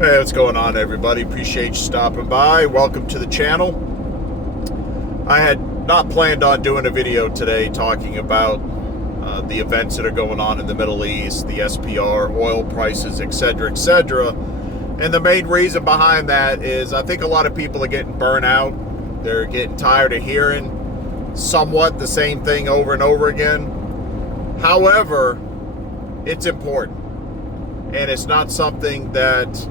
Hey, what's going on, everybody? Appreciate you stopping by. Welcome to the channel. I had not planned on doing a video today talking about the events that are going on in the Middle East, the SPR, oil prices, etc., etc. And the main reason behind that is I think a lot of people are getting burnt out. They're getting tired of hearing somewhat the same thing over and over again. However, it's important. And it's not something that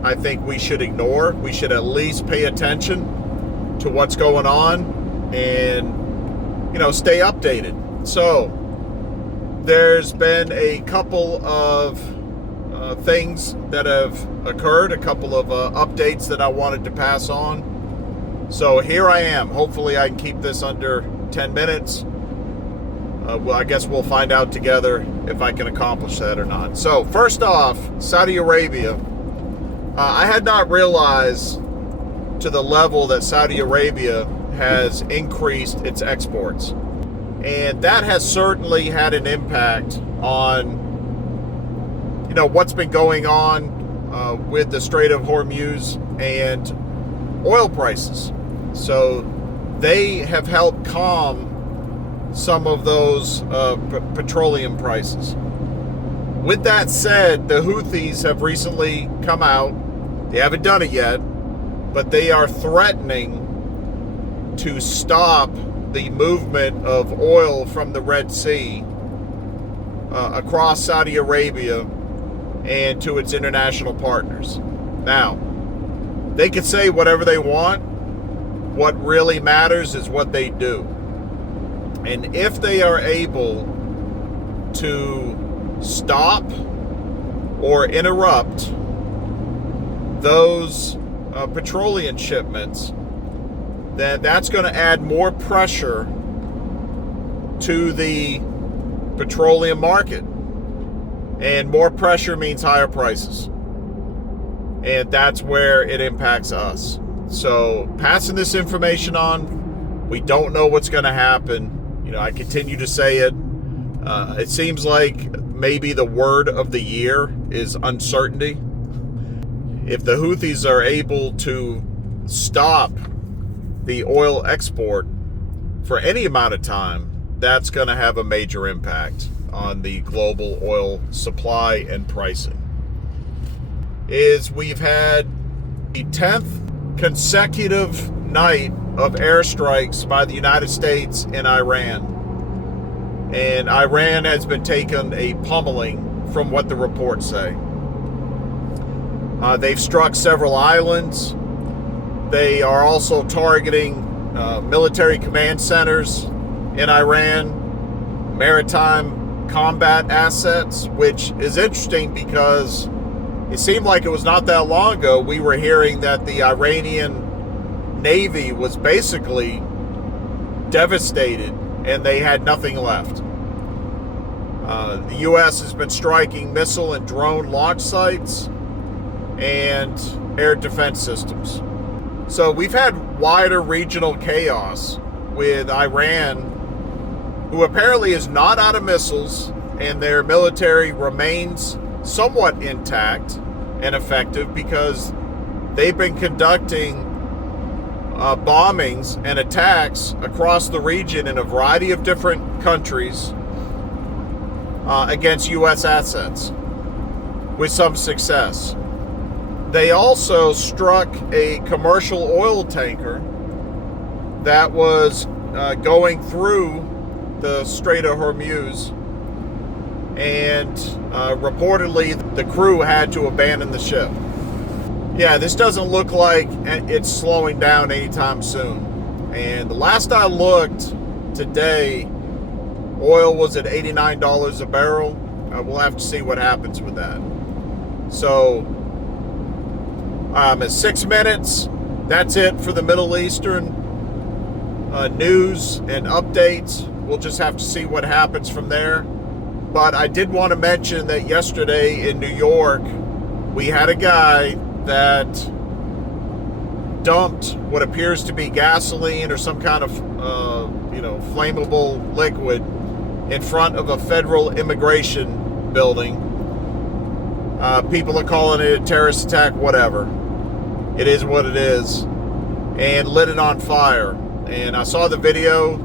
I think we should ignore. We should at least pay attention to what's going on and, stay updated. So there's been a couple of things that have occurred, a couple of updates that I wanted to pass on. So here I am. Hopefully I can keep this under 10 minutes. Well, I guess we'll find out together if I can accomplish that or not. So first off, Saudi Arabia. I had not realized to the level that Saudi Arabia has increased its exports. And that has certainly had an impact on, what's been going on with the Strait of Hormuz and oil prices. So they have helped calm some of those petroleum prices. With that said, the Houthis have recently come out. They haven't done it yet, but they are threatening to stop the movement of oil from the Red Sea across Saudi Arabia and to its international partners. Now, they can say whatever they want. What really matters is what they do. And if they are able to stop or interrupt those petroleum shipments, then that's going to add more pressure to the petroleum market. And more pressure means higher prices. And that's where it impacts us. So passing this information on, we don't know what's going to happen. I continue to say it. It seems like maybe the word of the year is uncertainty. If the Houthis are able to stop the oil export for any amount of time, that's going to have a major impact on the global oil supply and pricing. We've had the 10th consecutive night of airstrikes by the United States in Iran. And Iran has been taken a pummeling from what the reports say. They've struck several islands. They are also targeting military command centers in Iran, maritime combat assets, which is interesting because it seemed like it was not that long ago we were hearing that the Iranian Navy was basically devastated and they had nothing left. The U.S. has been striking missile and drone launch sites and air defense systems. So we've had wider regional chaos with Iran, who apparently is not out of missiles, and their military remains somewhat intact and effective because they've been conducting bombings and attacks across the region in a variety of different countries against U.S. assets with some success. They also struck a commercial oil tanker that was going through the Strait of Hormuz, and reportedly the crew had to abandon the ship. Yeah, this doesn't look like it's slowing down anytime soon. And the last I looked today, oil was at $89 a barrel. We'll have to see what happens with that. So, at 6 minutes, that's it for the Middle Eastern news and updates. We'll just have to see what happens from there. But I did want to mention that yesterday in New York, we had a guy that dumped what appears to be gasoline or some kind of, flammable liquid in front of a federal immigration building People are calling it a terrorist attack, whatever. It is what it is. And lit it on fire. And I saw the video,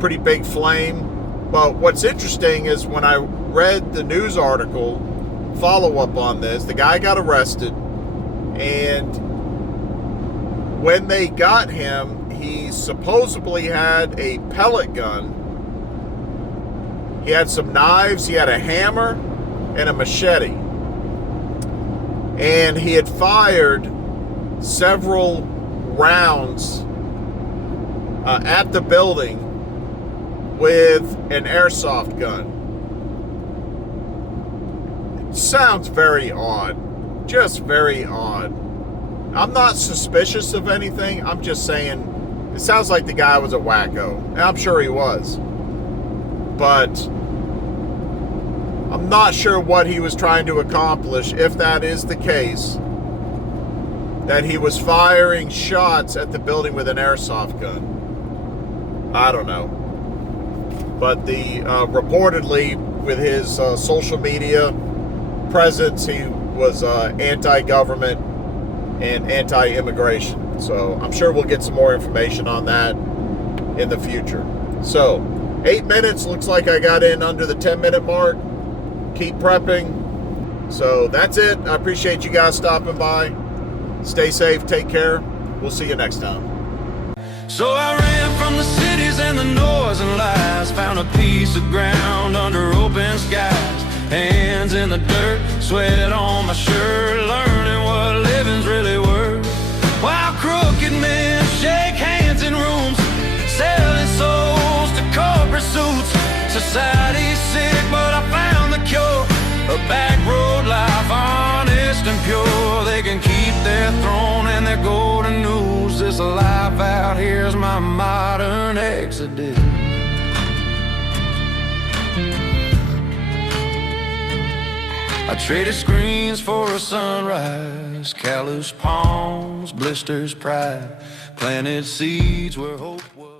pretty big flame. But what's interesting is when I read the news article, follow-up on this, the guy got arrested. And when they got him, he supposedly had a pellet gun. He had some knives, he had a hammer, and a machete. And he had fired several rounds at the building with an airsoft gun. It sounds very odd. Just very odd. I'm not suspicious of anything. I'm just saying it sounds like the guy was a wacko. And I'm sure he was. But I'm not sure what he was trying to accomplish, if that is the case, that he was firing shots at the building with an airsoft gun. I don't know. But reportedly, with his social media presence, he was anti-government and anti-immigration. So I'm sure we'll get some more information on that in the future. So 8 minutes, looks like I got in under the 10-minute mark. Keep prepping. So that's it. I appreciate you guys stopping by. Stay safe, take care. We'll see you next time. So I ran from the cities and the noise and lies, found a piece of ground under open skies, hands in the dirt, sweat on my shirt, learning what living's really worth. While crooked men shake hands in rooms, selling souls to corporate suits. Society's sick, but I found the cure. A back road life, honest and pure. They can keep their throne and their golden news. This life out here's my modern exodus. I traded screens for a sunrise, callous palms, blisters, pride, planted seeds where hope was.